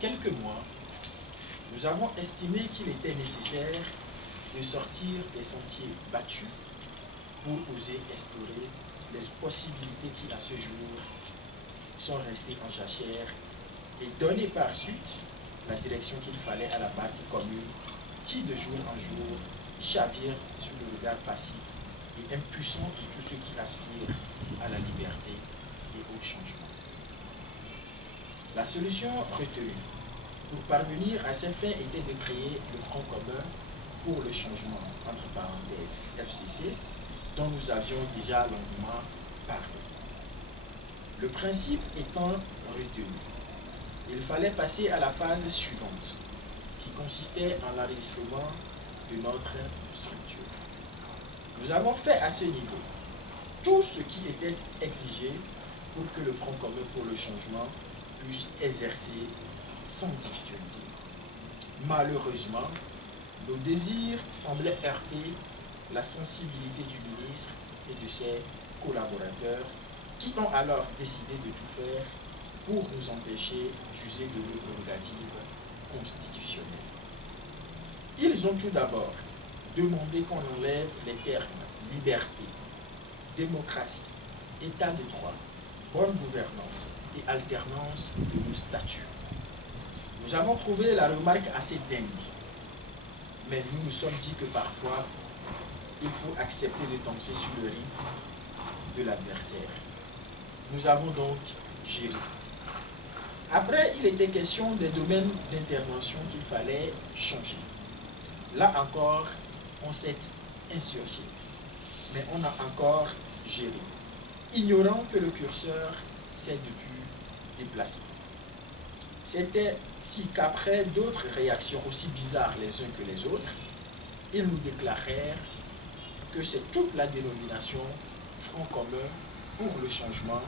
quelques mois, nous avons estimé qu'il était nécessaire de sortir des sentiers battus pour oser explorer les possibilités qui, à ce jour, sont restées en jachère et donner par suite la direction qu'il fallait à la barque commune qui, de jour en jour, chavire sur le regard passif et impuissant de tous ceux qui aspirent à la liberté et au changement. La solution retenue pour parvenir à cette fin était de créer le Front commun pour le changement, entre parenthèses FCC, dont nous avions déjà longuement parlé. Le principe étant retenu, il fallait passer à la phase suivante, qui consistait en l'enregistrement de notre structure. Nous avons fait à ce niveau tout ce qui était exigé pour que le Front commun pour le changement puisse exercer sans difficulté. Malheureusement, nos désirs semblaient heurter la sensibilité du ministre et de ses collaborateurs qui ont alors décidé de tout faire pour nous empêcher d'user de nos prérogatives constitutionnelles. Ils ont tout d'abord demandé qu'on enlève les termes liberté, démocratie, état de droit, bonne gouvernance et alternance de nos statuts. Nous avons trouvé la remarque assez dingue, mais nous nous sommes dit que parfois, il faut accepter de danser sur le rythme de l'adversaire. Nous avons donc géré. Après, il était question des domaines d'intervention qu'il fallait changer. Là encore, on s'est insurgé, mais on a encore géré, ignorant que le curseur s'est depuis déplacé. C'était si qu'après d'autres réactions aussi bizarres les uns que les autres, ils nous déclarèrent que c'est toute la dénomination Front commun pour le changement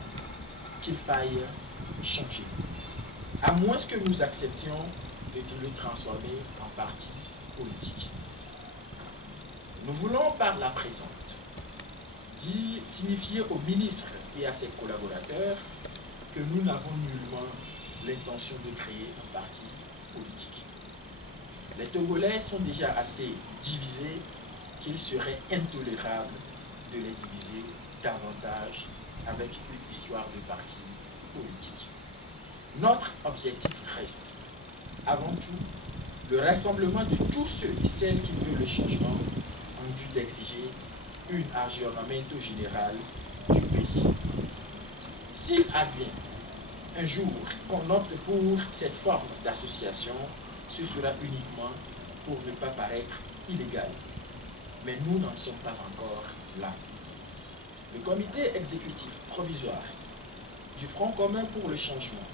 qu'il faille changer, à moins que nous acceptions de le transformer en parti politique. Nous voulons par la présente signifier au ministre et à ses collaborateurs que nous n'avons nullement l'intention de créer un parti politique. Les Togolais sont déjà assez divisés qu'il serait intolérable de les diviser davantage avec une histoire de parti politique. Notre objectif reste, avant tout, le rassemblement de tous ceux et celles qui veulent le changement en vue d'exiger un aggiornamento général du pays. S'il advient un jour qu'on opte pour cette forme d'association, ce sera uniquement pour ne pas paraître illégal. Mais nous n'en sommes pas encore là. Le comité exécutif provisoire du Front commun pour le changement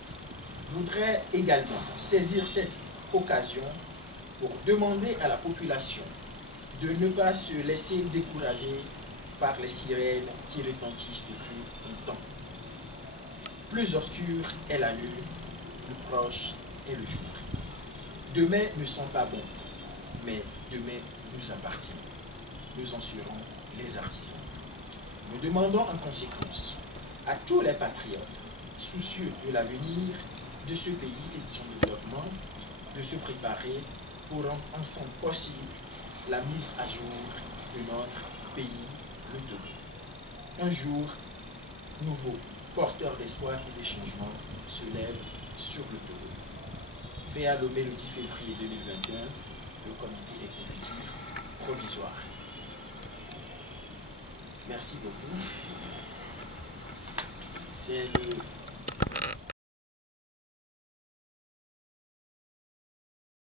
voudrait également saisir cette occasion pour demander à la population de ne pas se laisser décourager par les sirènes qui retentissent depuis longtemps. Plus obscur est la nuit, plus proche est le jour. Demain ne sent pas bon, mais demain nous appartient. Nous en serons les artisans. Nous demandons en conséquence à tous les patriotes soucieux de l'avenir de ce pays et de son développement de se préparer pour rendre ensemble possible la mise à jour de notre pays, le Togo. Un jour nouveau, porteur d'espoir et de changement, se lève sur le Togo. Fait à Lomé le 10 février 2021, le comité exécutif provisoire. Merci beaucoup. C'est le